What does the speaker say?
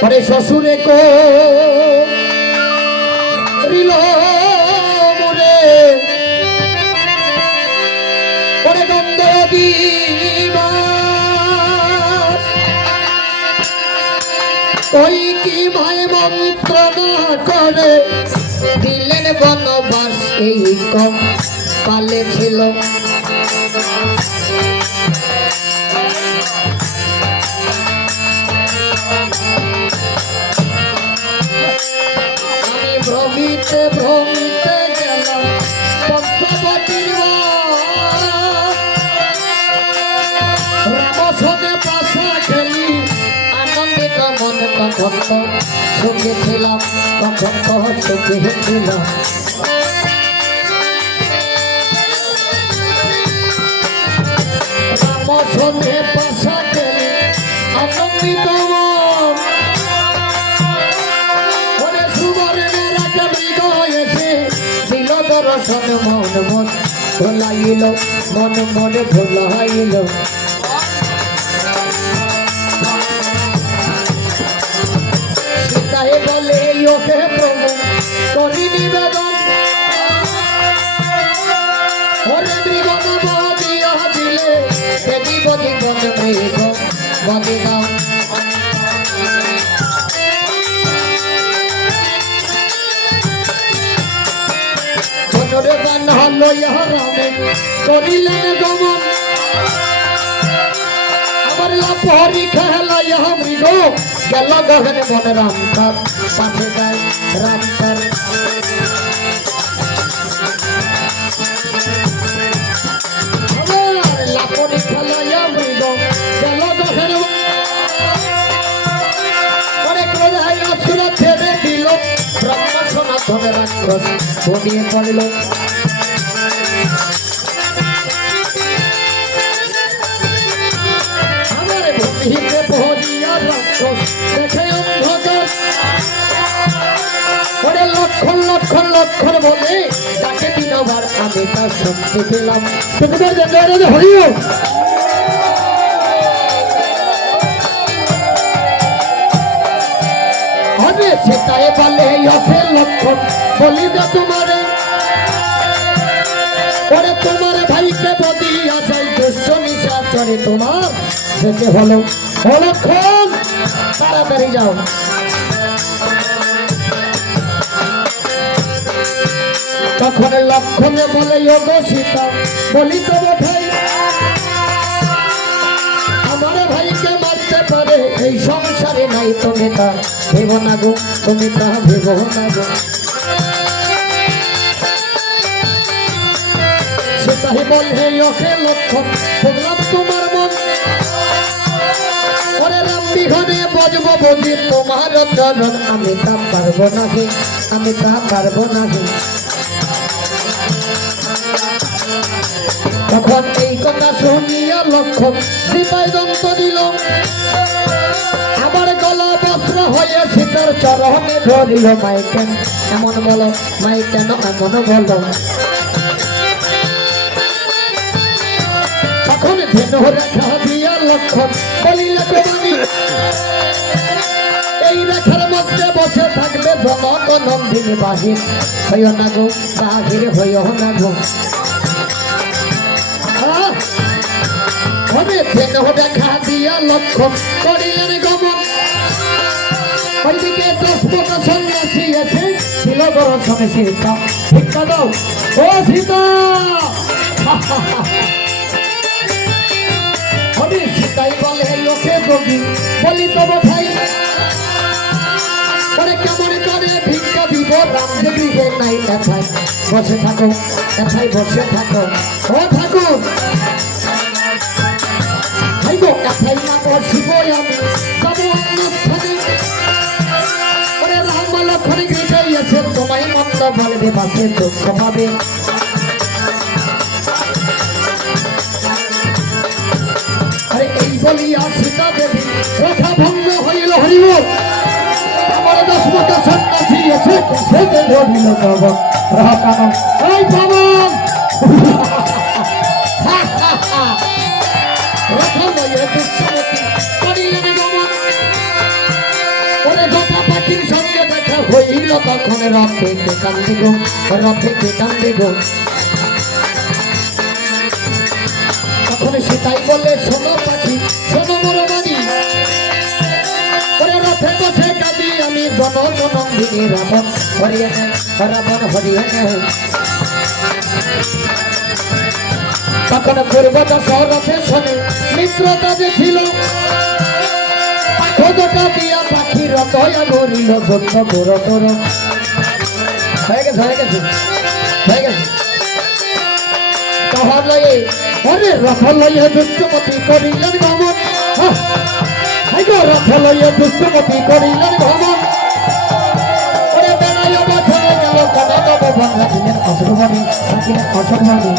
পরে শ্বশুরে করিল মোরে পরে গন্ধ দিবাস কই কি মায় মন্ত্র না করে দিলেন বনবাস এই কম পালে ছিল ভ্রমিতে ভ্রমিতে গেলাম পঞ্চবতীর রামসনে পাশা খেলি আনন্দিত মনে তখন তো সুখে ছিলাম তখন তো সুখে ছিলাম রামসনে পাশা খেলি আনন্দিত দর্শন মন মন ভোলাইল মন মনে ভোলাইল সীতায় বলে ওকে প্রভু করি নিবেদন ওরে মৃগন বদিয়া দিলে দেবী বদি বন মৃগ বদি গাও করিলেন গমন আমার লাপহরি খেলা মৃগ গেল গহনে মনে রামতার পাশে যায় রামতার লাপহরি খেলা মৃগ গেল গহনে অসুর ছেড়ে দিল ব্রহ্ম সনাতনে রাক্ষস বনিয়ে পড়ল লক্ষণ লক্ষণ লক্ষণ বলে তাকে দিনবার আমি তার শুনতে পেলাম হরিও হবে সেটাই বলে অফের লক্ষণ বলিবে তোমারে ওরে তোমার ভাইকে বদিয়া যাই দুষ্ট নিশাচরে তোমার যেতে হলো অলক্ষণ তাড়াতাড়ি যাও তখন লক্ষণে বলে যোগ সীতা বলি তো ভাই আমার ভাইকে মারতে পারে এই সংসারে নাই তো নেতা ভেব না গো তুমি তা ভেব না গো সেটাই বলে ওকে লক্ষণ বললাম তোমার মন ওরে রাম বিঘনে বজব বজি তোমার চরণ আমি তা পারবো না গে আমি তা পারবো না গে তখন এই কথা শুনিয়া লক্ষণ সীতায় দন্ত দিল আমার গলা বস্ত্র হয়ে সীতার চরণে ধরিল মাই কেন এমন বলো মাই কেন এমন বলো তখন ধেনু রেখা দিয়া লক্ষণ বলিলে তোমানি এই রেখার মধ্যে বসে থাকবে জনক নন্দিনী বাহির হইও না গো বাহির হইও না গো দেখা দিয়া লক্ষণ করিলেন গমন ওইদিকে 10 মতো সন্ন্যাসী আছে ছিল বড় সনে সীতা ভিক্ষা দাও ও সীতা আমি সীতাই বলে লোকে যোগী বলি তো ভাই পরে কেমন করে ভিক্ষা দিব রামদেব দিবে নাই এথায় বসে থাকো এথায় বসে থাকো ও ঠাকুর কথাই না বসিব আমি তবে অন্য স্থানে ওরে রাম লক্ষণে গিয়েছে তোমায় মন্দ বলবে বাসে দুঃখ পাবে আরে এই বলিয়া সীতা দেবী রথা ভঙ্গ হইল হরিব আমার 10 মতো সন্ন্যাসী আছে সেতে ধরিল তব রহকানন ওই পবন রথ লয়ে দুঃখমতি করিলেন গমন ছিল তখন রথে কে কান্দে গো, রথে কে কান্দে গো। তখন সেটাই বলে শোনো পাখি শোনো মোর বাড়ি, ওরে রথে বসে কাঁদি আমি জনমনন্দিনী রাবণ হরিয়ে নেয়, রাবণ হরিয়ে নেয়। তখন পূর্বদশ রথে শোনে মিত্রতা যে ছিল, খোঁজটা দিয়া পাখি রথয়া ভরিল বন্ধ বড় তোর। হয়ে গেছে হয়ে গেছে হয়ে গেছে। তাহার লয়ে অরে রথ লইয়ে দুষ্টমতি করিলেন ভ্রমণ, রথ লইয়ে দুষ্টমতি করিলেন ভ্রমণ। ওরে বেলায় বছরে গেল কনক ভবন রাখিলেন অসুরবাণী, রাখিলেন অসুরবাণী।